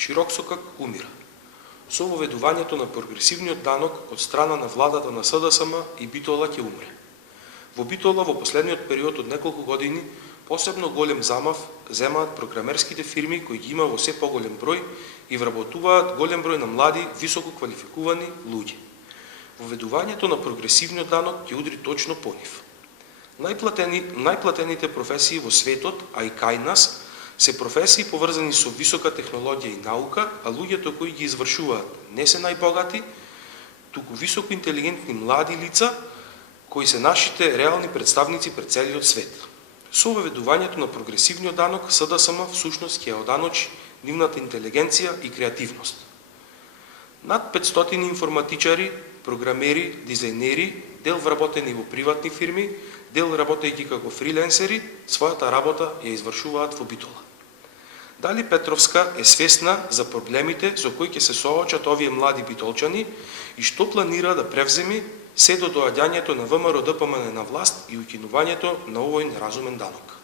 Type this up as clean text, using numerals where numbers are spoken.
широк сокак умира. Со воведувањето на прогресивниот данок од страна на владата на СДСМ и Битола ќе умре. Во Битола во последниот период од неколку години посебно голем замав земаат програмерските фирми кои ги има во се поголем број и вработуваат голем број на млади, високо квалификувани луѓе. Воведувањето на прогресивниот данок ќе удри точно по нив. Најплатените професии во светот, а и кај нас, се професии поврзани со висока технологија и наука, а луѓето кои ги извршуваат не се најбогати, туку високо интелигентни млади лица, кои се нашите реални представници пред целиот свет. Со воведувањето на прогресивниот данок, СДСМ всушност ќе оданочи нивната интелигенција и креативност. Над 500 информатичари, програмери, дизајнери, дел вработени во приватни фирми, дел работејќи како фриленсери, својата работа ја извршуваат во Битола. Дали Петровска е свесна за проблемите со кои ќе се соочат овие млади битолчани и што планира да превземи се до доаѓањето на ВМРО-ДПМН на власт и укинувањето на овој неразумен данок?